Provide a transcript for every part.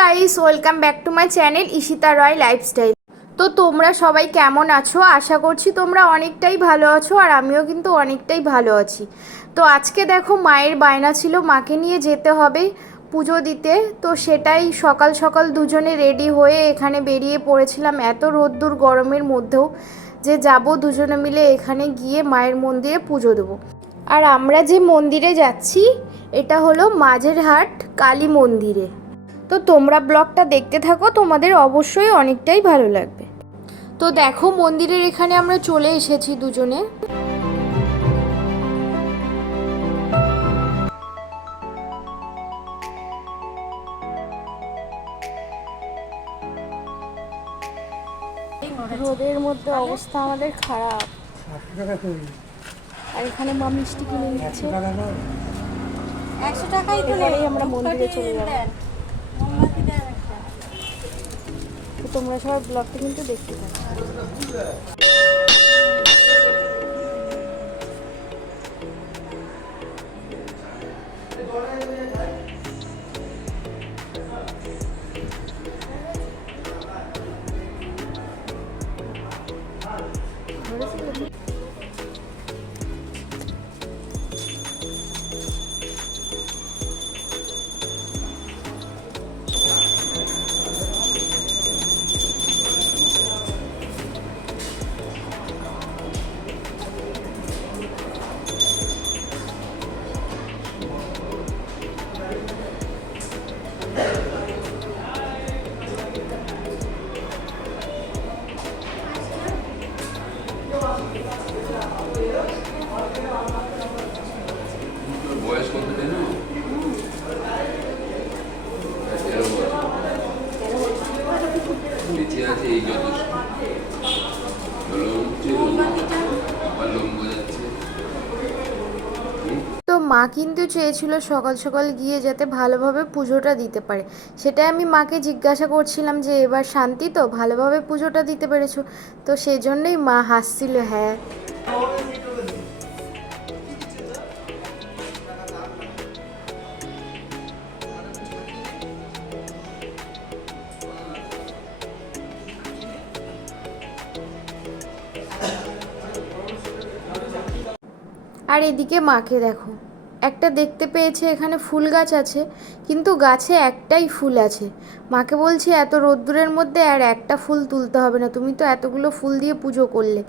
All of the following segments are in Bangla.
Guys welcome back to my channel Ishita Roy lifestyle তো তোমরা সবাই কেমন আছো? আশা করছি তোমরা অনেকটাই ভালো আছো আর আমিও কিন্তু অনেকটাই ভালো আছি। তো আজকে দেখো মায়ের বায়না ছিল, মাকে নিয়ে যেতে হবে পুজো দিতে। তো সেটাই সকাল সকাল দুজনে রেডি হয়ে এখানে বেরিয়ে পড়েছিলাম এত রোদ্দুর গরমের মধ্যেও যে যাব দুজনে মিলে এখানে গিয়ে মায়ের মন্দিরে পুজো দেবো। আর আমরা যে মন্দিরে যাচ্ছি, এটা হলো মাঝেরহাট কালী মন্দিরে। তো তোমরা ব্লগটা দেখতে থাকো তোমাদের অবশ্যই অনেকটাই ভালো লাগবে। তো দেখো মন্দিরের এখানে আমরা চলে এসেছি দুজনে। রোদের মধ্যে অবস্থা আমাদের খারাপ। আর এখানে মা মিষ্টি কিনে নিচ্ছে। একশো টাকাই তো আমরা মন্দিরে চলে যাব। তোমরা সবার ব্লগটা কিন্তু দেখতে থাকো। বয়স তো মা কিন্তু চেয়েছিল সকাল সকাল গিয়ে যাতে ভালোভাবে পুজোটা দিতে পারে। সেটাই আমি মাকে জিজ্ঞাসা করছিলাম যে, এবার শান্তি তো? ভালোভাবে পুজোটা দিতে পেরেছ? তো সেই জন্যই মা হাসছিল হ্যাঁ। আর এদিকে মাকে দেখো। একটা দেখতে পেয়েছে এখানে ফুল গাছ আছে, কিন্তু গাছে একটাই ফুল আছে। মাকে বলছি, এত রোদ্দুরের মধ্যে আর একটা ফুল তুলতে হবে না, তুমি তো এতগুলো ফুল দিয়ে পুজো করলে।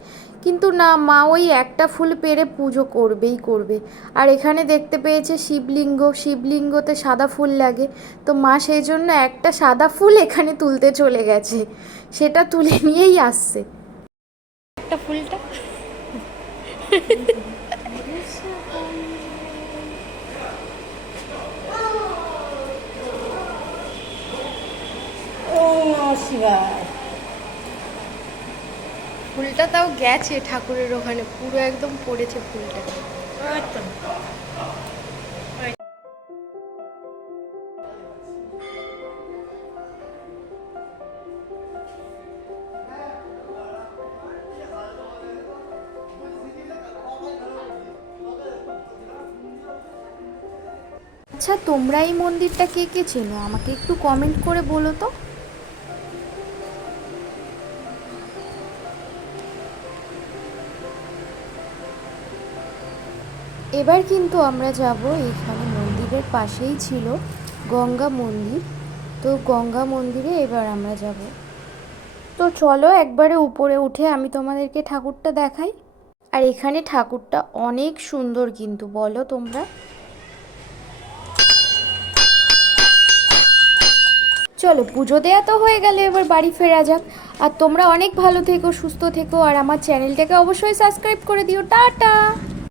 কিন্তু না, মা ওই একটা ফুল পেরে পুজো করবেই করবে। আর এখানে দেখতে পেয়েছে শিবলিঙ্গ, শিবলিঙ্গতে সাদা ফুল লাগে। তো মা সেই জন্য একটা সাদা ফুল এখানে তুলতে চলে গেছে। সেটা তুলে নিয়েই আসছে। একটা ফুলটা? ফুলটা তাও গেছে ঠাকুরের ওখানে পুরো একদম পড়েছে ফুলটা। ওই আচ্ছা তোমরা এই মন্দিরটা কে কে চেনো? আমাকে একটু কমেন্ট করে বলো তো। এবার কিন্তু আমরা যাব এখানে মন্দিরের পাশেই ছিল গঙ্গা মন্দির। তো গঙ্গা মন্দিরে এবার আমরা যাব। তো চলো একবারে উপরে উঠে আমি তোমাদেরকে ঠাকুরটা দেখাই। আর এখানে ঠাকুরটা অনেক সুন্দর কিন্তু, বলো তোমরা। চলো, পুজো দেয়া তো হয়ে গেলে, এবার বাড়ি ফেরা যাক। আর তোমরা অনেক ভালো থেকো, সুস্থ থেকো, আর আমার চ্যানেলটাকে অবশ্যই সাবস্ক্রাইব করে দিও। টাটা!